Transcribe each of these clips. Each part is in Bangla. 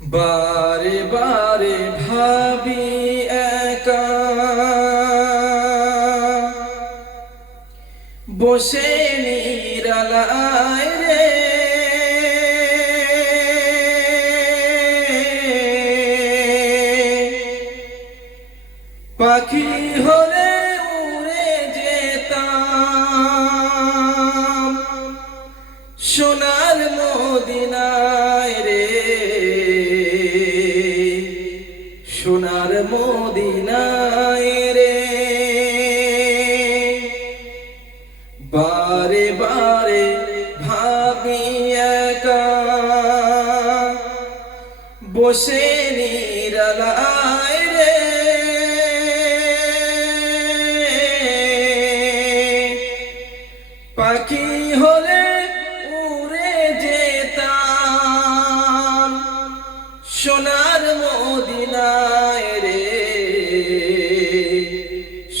বারে বারে ভাবি একা বসে নিরালায় রে, পাখি হলে উড়ে যেতাম সোনার মদিনায় রে, সোনার মদিনায় রে। বারে বারে ভাবি একা বসে নিরালায় রে, পাখি হলে উড়ে যেতাম সোনার মদিনায় রে,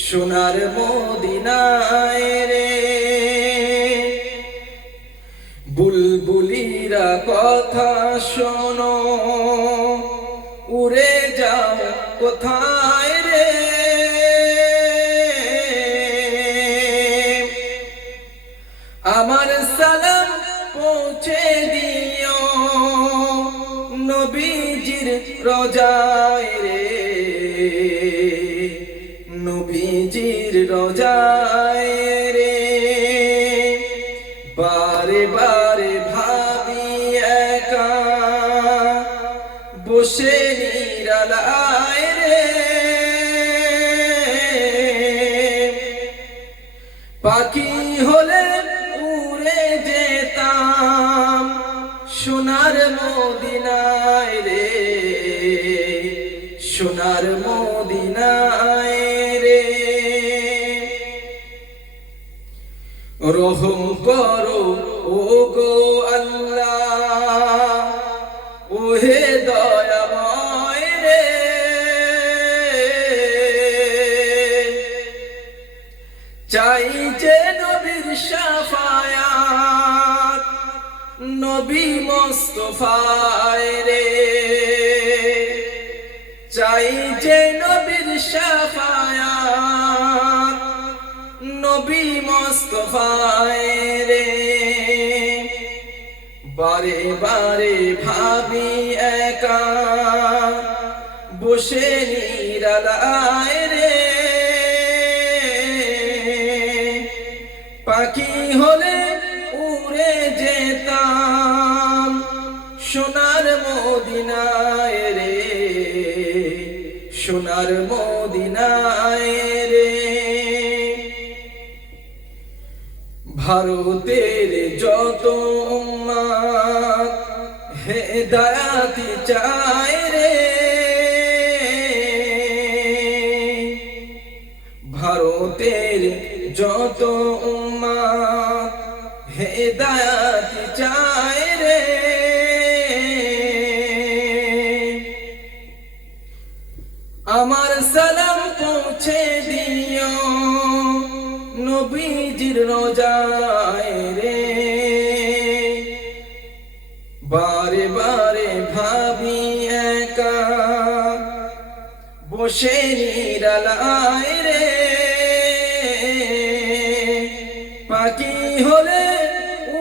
সোনার মদিনায় রে। বুলবুলিরা কথা শোনো, উড়ে যাও কোথায় রে, আমার সালাম পৌঁছে দিও নবীজির রোজায় রে, নবীজির রোজায় রে। বারে বারে ভাবি একা বসে নিরালায় রে, পাখি হলে উড়ে যেতাম সোনার মদিনায় রে, সোনার মদিনায় রে। রহম করো ও গো আল্লাহ, ওহে দয়াময় রে, চাই যে নবীর শাফায়াত, নবী মুস্তাফায় রে, চাই যে নবীর শাফায়াত, নবী মুস্তাফায় রে। বারে বারে ভাবি একা বসে নিরালায় রে, পাখি হলে উড়ে যেতাম সোনার মদিনায় রে, সোনার মদিনায় রে। ভারতের যত উম্মত হেদায়াত চায় রে, ভারতের যত উম্মত হেদায়াত চায় রে, আমার সালাম পৌঁছে দিও নবীজির রোজায় রে। বারে বারে ভাবি একা বসে নিরালায় রে, পাখি হলে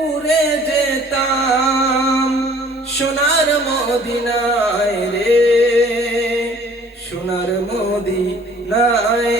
উড়ে যেতাম সোনার মদিনায় রে, সোনার মদিনায়।